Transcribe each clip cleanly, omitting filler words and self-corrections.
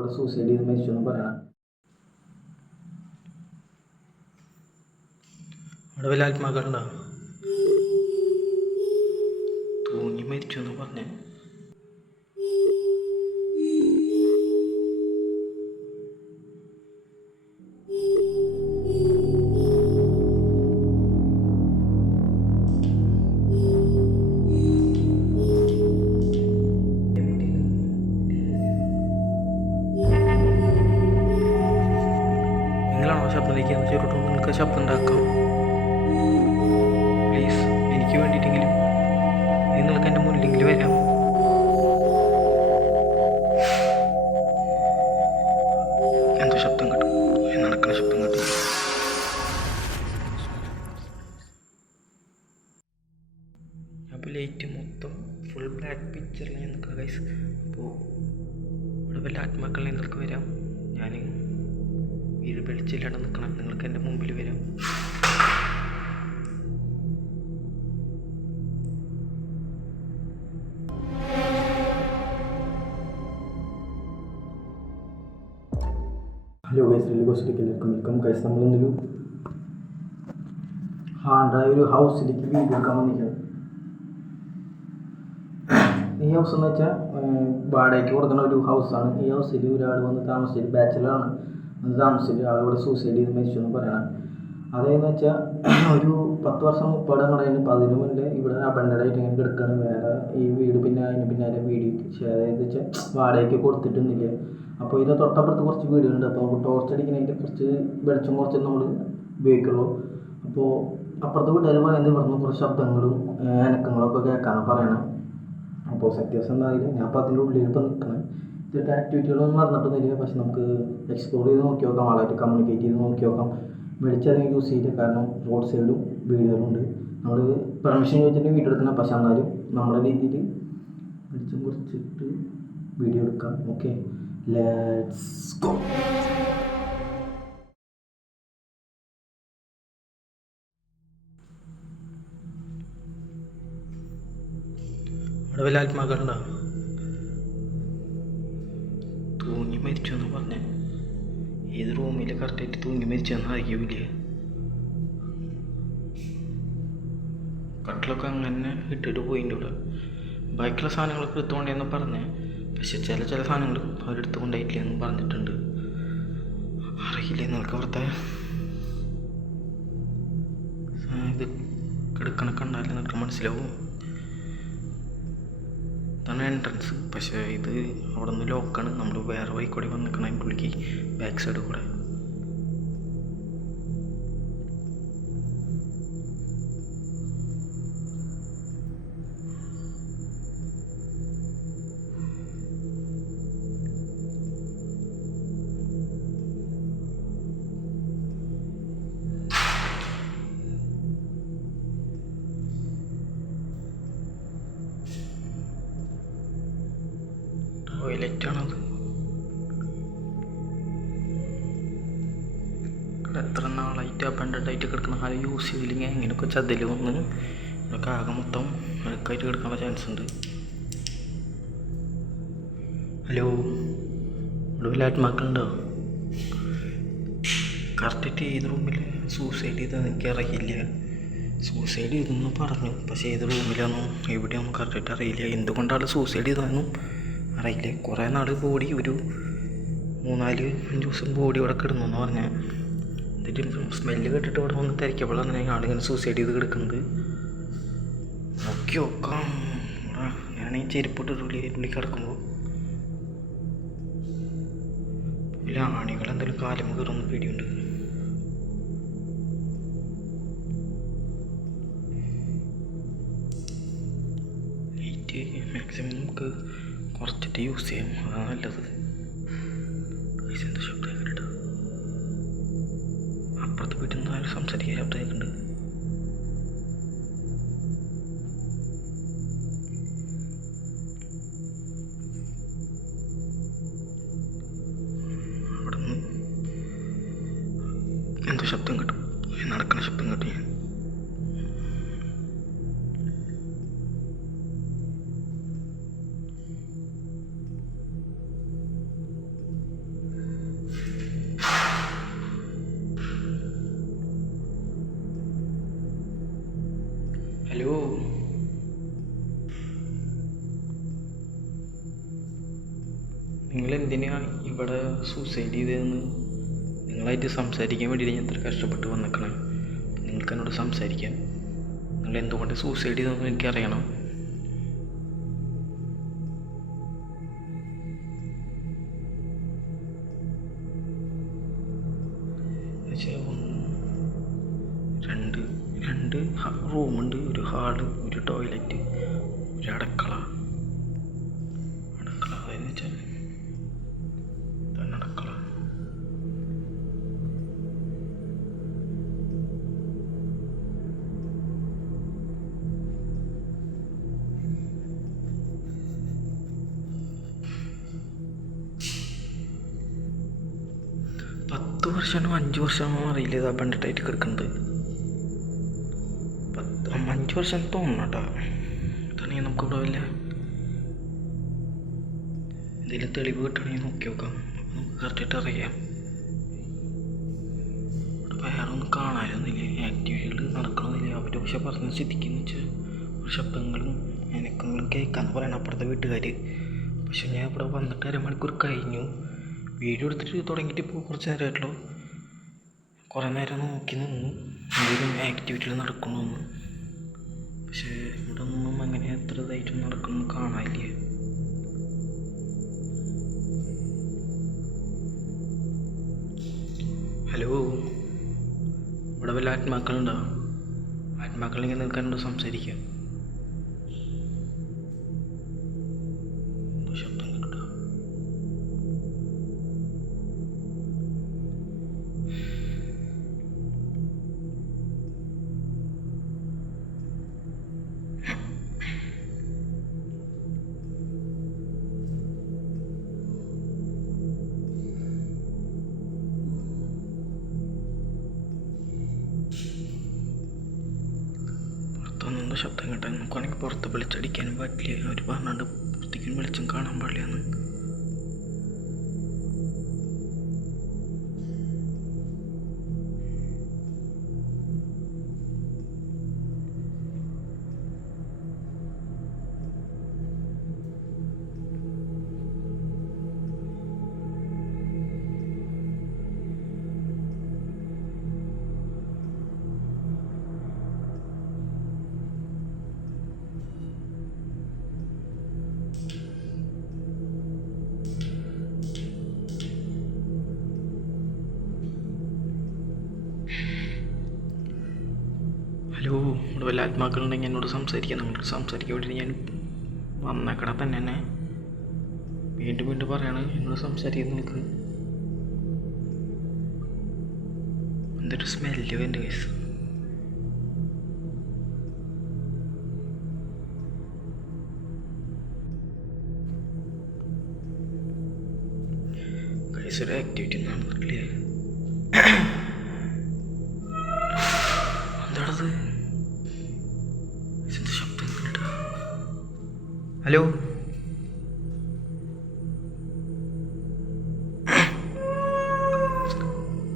ഇവിടെ സൂസൈഡ് ചെയ്ത് മരിച്ചു എന്ന് പറയണം. അവിടെ വല്ല ആത്മാക്കളുണ്ടോ? തൂങ്ങി മരിച്ചു എന്ന് പറഞ്ഞേ. നിങ്ങളാണോ ശബ്ദം വയ്ക്കുക? ചെറുട്ടോ നിങ്ങൾക്ക് ശബ്ദം ഉണ്ടാക്കാം. പ്ലീസ്, എനിക്ക് വേണ്ടിയിട്ടെങ്കിലും നിങ്ങൾക്ക് എൻ്റെ മുന്നിലെങ്കിലും വരാം. എന്തോ ശബ്ദം കേട്ടു, നടക്കുന്ന ശബ്ദം കേട്ടു. അപ്പോൾ ലൈറ്റ് മൊത്തം ഫുൾ ബ്ലാക്ക് പിക്ചറിൽ ഞാൻ നിൽക്കുക ഗൈസ്. അപ്പോൾ ഇവിടെ വല്ല ആത്മാക്കളിൽ നിങ്ങൾക്ക് വരാം. ഞാൻ വീട് വെളിച്ചില്ലാണ്ട് നിൽക്കണം. നിങ്ങൾക്ക് എൻ്റെ മുമ്പിൽ വരാം. ഹലോ ഗൈസ്, റിലിഗോസിലേക്ക് വെൽക്കം ഗൈസ്. നമ്മളൊന്നൊരു ഒരു ഹൗസിലേക്ക് വീട് എടുക്കാൻ വന്നിരിക്കുകയാണ്. ഈ ഹൗസ് എന്ന് വെച്ചാൽ വാടകയ്ക്ക് കൊടുക്കുന്ന ഒരു ഹൗസാണ്. ഈ ഹൗസിൽ ഒരാൾ വന്ന് താമസിച്ചിട്ട്, ബാച്ചിലറാണ് വന്ന് താമസിച്ചിട്ട് ആളിവിടെ സൂസൈഡ് ചെയ്ത് മരിച്ചു എന്ന് പറയണം. അതെന്ന് വെച്ചാൽ ഒരു 10 വർഷം മുപ്പാട് കഴിഞ്ഞ് 10 മുന്നേ ഇവിടെ അബണ്ടഡ് ആയിട്ട് ഇങ്ങനെ കിടക്കുകയാണ്. വേറെ ഈ വീട് പിന്നെ അതിന് പിന്നാലെ വീട് അതായത് വെച്ചാൽ വാടകയ്ക്ക് കൊടുത്തിട്ടൊന്നുമില്ല. അപ്പോൾ ഇതിൻ്റെ തൊട്ടപ്പുറത്ത് കുറച്ച് വീടുകളുണ്ട്. അപ്പോൾ നമുക്ക് ടോർച്ച് അടിക്കുന്നതിൻ്റെ കുറച്ച് വെളിച്ചം കുറച്ച് നമ്മൾ ഉപയോഗിക്കുള്ളൂ. അപ്പോൾ അപ്പുറത്തെ വീട്ടുകാർ പറയുന്നത് ഇവിടുന്ന് കുറച്ച് ശബ്ദങ്ങളും അനക്കങ്ങളൊക്കെ കേൾക്കാനാണ് പറയണം. അപ്പോൾ സത്യാവസ്ഥ എന്തായാലും ഞാൻ അപ്പോൾ അതിൻ്റെ ഉള്ളിൽ ഇപ്പോൾ നിൽക്കണം. ഇതിൻ്റെ ആക്ടിവിറ്റികളൊന്നും നടന്നിട്ടൊന്നുമില്ല. പക്ഷെ നമുക്ക് എക്സ്പ്ലോർ ചെയ്ത് നോക്കി നോക്കാം, ആളായിട്ട് കമ്മ്യൂണിക്കേറ്റ് ചെയ്ത് നോക്കി നോക്കാം. വെളിച്ചധികം യൂസ് ചെയ്യില്ല, കാരണം റോഡ് സൈഡും വീടുകളുണ്ട്. നമ്മൾ പെർമിഷൻ ചോദിച്ചിട്ട് വീഡിയോ എടുക്കണം. പക്ഷെ എന്നാലും നമ്മുടെ രീതിയിൽ വെളിച്ചം കുറച്ചിട്ട് വീഡിയോ എടുക്കാം. Okay, let's go. അവിടെ വല്ല ആത്മാക്കളുണ്ടോ? തൂങ്ങി മരിച്ചു എന്ന് പറഞ്ഞേ. ഏത് റൂമിൽ കറക്റ്റായിട്ട് തൂങ്ങി മരിച്ചെന്ന് അറിയില്ല. കട്ടിലൊക്കെ അങ്ങനെ ഇട്ടിട്ട് പോയിൻ്റെ ഇവിടെ. ബാക്കിയുള്ള സാധനങ്ങളൊക്കെ എടുത്തുകൊണ്ടേന്ന് പറഞ്ഞേ. പക്ഷെ ചില സാധനങ്ങൾ അവരെടുത്തുകൊണ്ടായിട്ടില്ല എന്ന് പറഞ്ഞിട്ടുണ്ട്. അറിയില്ല, നിങ്ങൾക്ക് അവിടുത്തെ ഇത് കിടക്കണൊക്കെ ഉണ്ടായാലും നിങ്ങൾക്ക് മനസ്സിലാവും. ഇതാണ് എൻട്രൻസ്. പക്ഷേ ഇത് അവിടെ നിന്ന് ലോക്കാണ്. നമ്മൾ വേറെ വഴി കൂടി വന്നിക്കണം അതിൻ്റെ ഉള്ളിലേക്ക്, ബാക്ക് സൈഡ് കൂടെ. ടോയ്ലറ്റാണത്. എത്ര നാളായിട്ട് അബണ്ടഡായിട്ട് കിടക്കുന്ന ആരും യൂസ് ചെയ്തില്ലെങ്കിൽ എങ്ങനെയൊക്കെ ചതിൽ വന്ന് ഇതൊക്കെ ആകെ മൊത്തം അഴുക്കായിട്ട് കിടക്കാനുള്ള ചാൻസ് ഉണ്ട്. ഹലോ, ഇവിടെ വല്ല ആത്മാക്കളുണ്ടോ? കറക്റ്റായിട്ട് ഏത് റൂമിൽ സൂസൈഡ് ചെയ്തതെന്ന് എനിക്ക് അറിയില്ല. സൂസൈഡ് ചെയ്തെന്ന് പറഞ്ഞു, പക്ഷേ ഏത് റൂമിലാണെന്നോ എവിടെയാണെന്നോ കറക്റ്റായിട്ട് അറിയില്ല. എന്തുകൊണ്ടാണ് സൂസൈഡ് ചെയ്തതെന്നും അറിയില്ല. കുറേ നാൾ ബോഡി ഒരു 3-4 ദിവസം ബോഡി ഇവിടെ കിടന്നു എന്ന് പറഞ്ഞാൽ. എന്നിട്ട് സ്മെല്ല് കേട്ടിട്ട് ഇവിടെ വന്ന് തിരക്കപ്പോഴാണ് ആളിങ്ങനെ സൂസൈഡ് ചെയ്ത് കിടക്കുന്നത്. നോക്കി നോക്കാം. ഞാൻ ഈ ചെരുപ്പിട്ട് ഉള്ളി കിടക്കുമ്പോൾ ഇല്ല, ആണികൾ എന്തെങ്കിലും കാലം കയറുന്ന പേടിയുണ്ട്. ലൈറ്റ് മാക്സിമം നമുക്ക് കുറച്ചിട്ട് യൂസ് ചെയ്യാം, അതാണ് നല്ലത്. എന്താ ശബ്ദം കേട്ടോ? അപ്പുറത്ത് വീട്ടിൽ നിന്ന് ആരും സംസാരിക്കാൻ ശബ്ദം കേൾക്കുന്നുണ്ട്. അവിടെ നിന്ന് എന്തോ ശബ്ദം കേട്ടു, നടക്കുന്ന ശബ്ദം കേട്ടു. ഞാൻ നിങ്ങൾ എന്തിനാണ് ഇവിടെ സൂസൈഡ് ചെയ്തതെന്ന് നിങ്ങളായിട്ട് സംസാരിക്കാൻ വേണ്ടിയിട്ട് ഞാൻ ഇത്ര കഷ്ടപ്പെട്ട് വന്നിക്കണം. നിങ്ങൾക്ക് എന്നോട് സംസാരിക്കാൻ, നിങ്ങൾ എന്തുകൊണ്ട് സൂസൈഡ് ചെയ്തതെന്ന് എനിക്കറിയണം. രണ്ട് റൂമുണ്ട്, ഒരു ഹാള്, ഒരു ടോയ്ലറ്റ്, ഒരു അടുക്കള. അതെന്ന് വെച്ചാൽ അടുക്കള. പത്ത് വർഷമാണോ 5 വർഷമാണോ അറിയില്ല ഇത് അബണ്ടഡായിട്ട് കിടക്കുന്നത്. 5 വർഷം തോന്നണം കേട്ടോ. ഇതാണെങ്കിൽ നമുക്കിവിടെ വല്ല എന്തെങ്കിലും തെളിവ് കിട്ടണമെങ്കിൽ നോക്കി നോക്കാം. നമുക്ക് കറക്റ്റായിട്ട് അറിയാം. ഇവിടെ വേറെ ഒന്നും കാണാനൊന്നുമില്ല, ആക്ടിവിറ്റികൾ നടക്കണമെന്നില്ല. അവർ പക്ഷെ പറഞ്ഞ സ്ഥിതിക്കെന്ന് വെച്ചാൽ ശബ്ദങ്ങളും അനക്കങ്ങളും കേൾക്കാമെന്ന് പറയണം അപ്പുറത്തെ വീട്ടുകാർ. പക്ഷെ ഞാൻ ഇവിടെ വന്നിട്ട് 1 മണിക്കൂർ കഴിഞ്ഞു. വീഡിയോ എടുത്തിട്ട് തുടങ്ങിയിട്ട് ഇപ്പോൾ കുറച്ച് നേരമായിട്ടുള്ളൂ. കുറേ നേരം നോക്കി നിന്നു എന്തെങ്കിലും ആക്ടിവിറ്റികൾ നടക്കണമെന്ന്. പക്ഷേ ഇവിടെ ഒന്നും അങ്ങനെ എത്ര ഇതായിട്ട് നടക്കുന്നു കാണാനില്ല. ഹലോ, ഇവിടെ വല്ല ആത്മാക്കളുണ്ടോ? ആത്മാക്കളിങ്ങനെ നിൽക്കാനോട് സംസാരിക്കാം. ശബ്ദം കേട്ടോ. പുറത്തൊന്നും ശബ്ദം കേട്ടാൽ നമുക്കാണെങ്കിൽ പുറത്ത് വിളിച്ചടിക്കാനും പറ്റില്ല. അവർ പറഞ്ഞിട്ട് പുറത്തേക്കും വെളിച്ചം കാണാൻ പാടില്ലെന്ന്. ഹലോ, ഇവിടെ വല്ല ആത്മാക്കളുണ്ടെങ്കിൽ എന്നോട് സംസാരിക്കാം. നമ്മളോട് സംസാരിക്കാൻ വേണ്ടി ഞാൻ വന്നേക്കട തന്നെ വീണ്ടും വീണ്ടും പറയാണ് എന്നോട് സംസാരിക്കുന്നത്. നിങ്ങൾക്ക് എന്തൊരു സ്മെല്ല് എൻ്റെ കേസ്. ഒരു ആക്ടിവിറ്റി നടന്നിട്ടില്ലേ? എന്താണത്? എന്ത് ശബ്ദം കേട്ടോ? ഹലോ,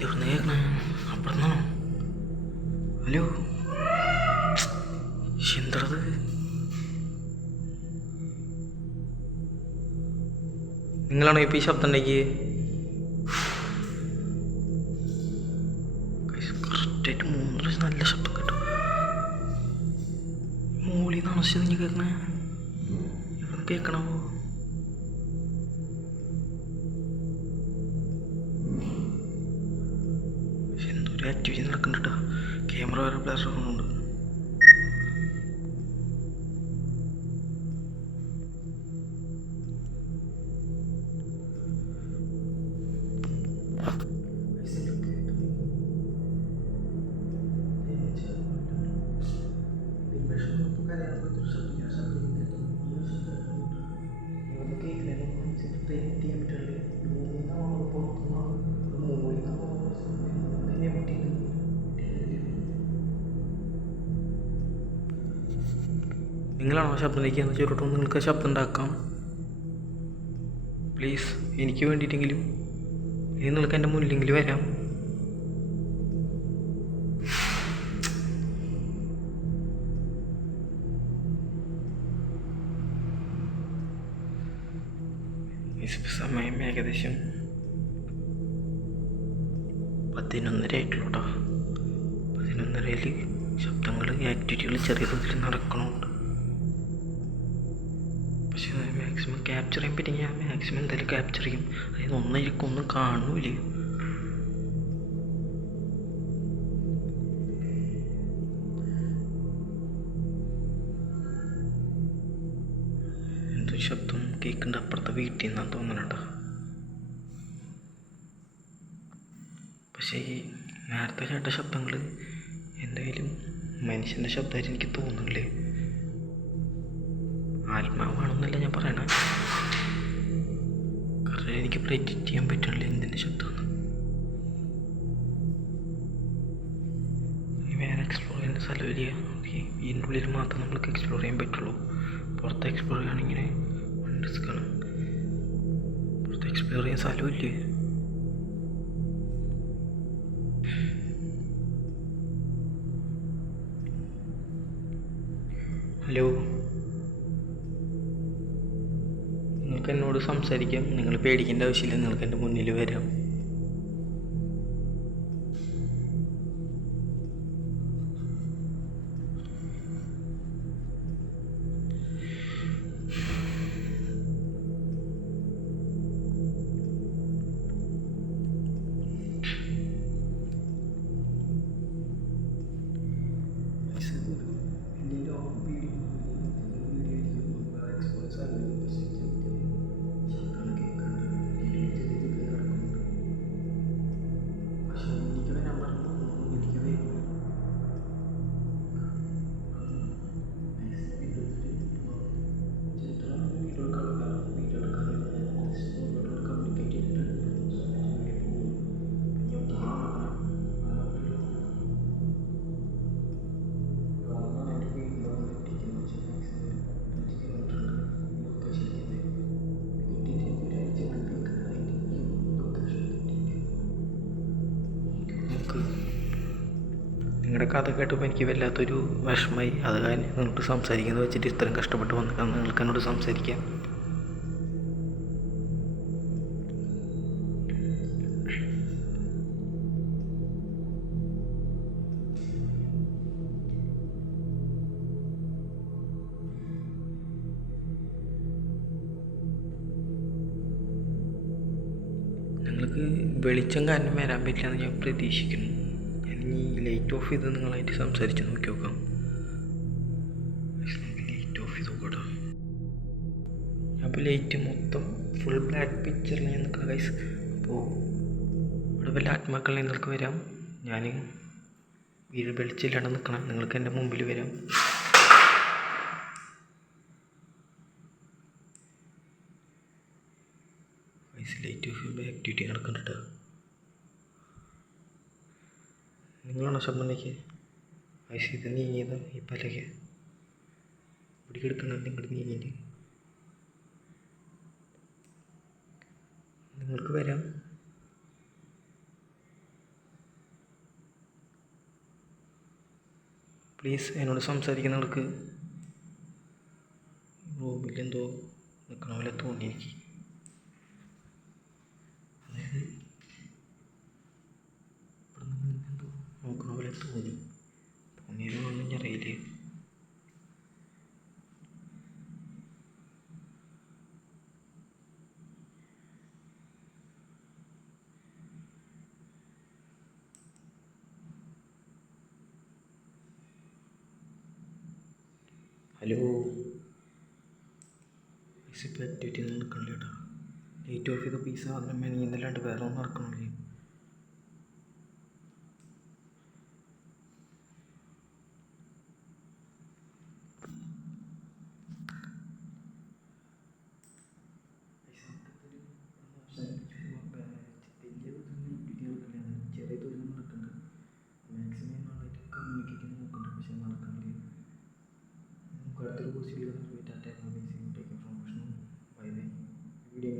എവിടുന്ന് കേൾക്കണേ? അപ്പുറന്നാണോ? ഹലോ, എന്താണത്? നിങ്ങളാണോ ഇപ്പോൾ ഈ ശബ്ദം ഉണ്ടാക്കിയേ? കറക്റ്റായിട്ട് 3 പ്രാവശ്യം നല്ല ശബ്ദം കേട്ടോ. മോളിൽ നിന്നാണോ നിങ്ങൾ കേൾക്കണേ? എവിടെ കേൾക്കണോ? പക്ഷെ എന്തോ ഒരു ആക്ടിവിറ്റി നടക്കുന്നുണ്ട് കേട്ടോ. ക്യാമറ വരെ ബ്ലർ ആകുന്നുണ്ട്. നിങ്ങളാണോ ശബ്ദം ഉണ്ടാക്കിയെന്ന് ചോദിച്ചിട്ടും നിങ്ങൾക്ക് ശബ്ദം ഉണ്ടാക്കാം. പ്ലീസ്, എനിക്ക് വേണ്ടിയിട്ടെങ്കിലും നിങ്ങൾക്ക് എൻ്റെ മുന്നിലെങ്കിൽ വരാം. ഇപ്പോൾ സമയം ഏകദേശം 11:30 ആയിട്ടുള്ളൂ കേട്ടോ. 11:30-ൽ ശബ്ദങ്ങൾ ആക്ടിവിറ്റികൾ ചെറിയ തോതിൽ നടക്കണമുണ്ട്. പക്ഷെ മാക്സിമം ക്യാപ്ചർ ചെയ്യാൻ പറ്റി ഞാൻ മാക്സിമം എന്തായാലും ക്യാപ്ചർ ചെയ്യും. അതായത് ഒന്നും കാണൂല. എന്തോ ശബ്ദം കേൾക്കുന്നുണ്ട് അപ്പുറത്തെ വീട്ടിൽ നിന്നാണ് തോന്നണേട്ടാ. പക്ഷേ ഈ നേരത്തെ കേട്ട ശബ്ദങ്ങൾ എന്തായാലും മനുഷ്യൻ്റെ ശബ്ദമായിട്ട് എനിക്ക് തോന്നുന്നില്ലേ. ആത്മാവാണെന്നല്ല ഞാൻ പറയണേ, കാരണം എനിക്ക് പ്രെഡിക്റ്റ് ചെയ്യാൻ പറ്റണില്ല എന്തിൻ്റെ ശബ്ദമാണ്. വേറെ എക്സ്പ്ലോർ ചെയ്യുന്ന സ്ഥലമില്ല. ഇതിൻ്റെ ഉള്ളിൽ മാത്രം നമ്മൾക്ക് എക്സ്പ്ലോർ ചെയ്യാൻ പറ്റുള്ളൂ. പുറത്ത് എക്സ്പ്ലോർ ചെയ്യുകയാണെങ്കിൽ റിസ്ക്കാണ്. പുറത്ത് എക്സ്പ്ലോർ ചെയ്യാൻ സ്ഥലമില്ലേ. ഹലോ, നിങ്ങൾക്ക് എന്നോട് സംസാരിക്കാം. നിങ്ങൾ പേടിക്കേണ്ട ആവശ്യമില്ല. നിങ്ങൾക്ക് എൻ്റെ മുന്നിൽ വരാം. നിങ്ങളുടെ കഥ കേട്ടപ്പോൾ എനിക്ക് വല്ലാത്തൊരു വിഷമമായി. അത് കാരണം നിങ്ങൾക്ക് സംസാരിക്കുന്നത് വെച്ചിട്ട് ഇത്രയും കഷ്ടപ്പെട്ട് വന്നിട്ടാണ് നിങ്ങൾക്ക് എന്നോട് സംസാരിക്കാം. നിങ്ങൾക്ക് വെളിച്ചം കാരണം വരാൻ പറ്റില്ല എന്ന് ഞാൻ പ്രതീക്ഷിക്കുന്നു. ഞാൻ ഈ ലൈറ്റ് ഓഫ് ചെയ്ത് നിങ്ങളായിട്ട് സംസാരിച്ച് നോക്കി നോക്കാം. ലൈറ്റ് ഓഫ് ചെയ്ത് നോക്കട്ടോ. അപ്പോൾ ലൈറ്റ് മൊത്തം ഫുൾ ബ്ലാക്ക് പിക്ചറിൽ ഞാൻ നിൽക്കണം ഗൈസ്. അപ്പോൾ ഇവിടെ വല്ല ആത്മാക്കളിൽ നിങ്ങൾക്ക് വരാം. ഞാൻ വീട് വെളിച്ചില്ലാണ്ട് നിൽക്കണം. നിങ്ങൾക്ക് എൻ്റെ മുമ്പിൽ വരാം. ലൈറ്റ് ഓഫ് ചെയ്യുമ്പോൾ ആക്ടിവിറ്റി നടക്കുന്നുണ്ട്. നിങ്ങളാണോ ശബ്ദം ഉണ്ടാക്കിയത്? ഐസ് ഇത് നീങ്ങിയത് ഈ പലക ഇവിടെ കിടക്കണത് ഇങ്ങോട്ട് നീങ്ങിയിട്ട് നിങ്ങൾക്ക് വരാം. പ്ലീസ് എന്നോട് സംസാരിക്കുന്നവർക്ക് റൂമിൽ എന്തോ നിൽക്കണ പോലെ തോന്നി എനിക്ക്. അതായത് ഇവിടെ നിന്ന് എന്തോ നോക്കണ പോലെ തോന്നിയതൊന്നും എനിക്കറിയില്ല. ഹലോ, ഇപ്പോൾ ആക്ടിവിറ്റി നടക്കണില്ല കേട്ടോ. ലൈറ്റ് ഓഫ് ചെയ്ത പീസ് സാധനം മെനീന്നല്ലാണ്ട് വേറെ ഒന്നും നടക്കണില്ല. ചെറിയ തൊഴിൽ നടക്കുന്നുണ്ട്. മാക്സിമം നാളായിട്ട് കമ്മ്യൂണിക്കേറ്റ് ചെയ്യാൻ നോക്കുന്നുണ്ട്. പക്ഷെ നടക്കണില്ല. അടുത്തൊരു പോസിബിൾ വീഡിയോ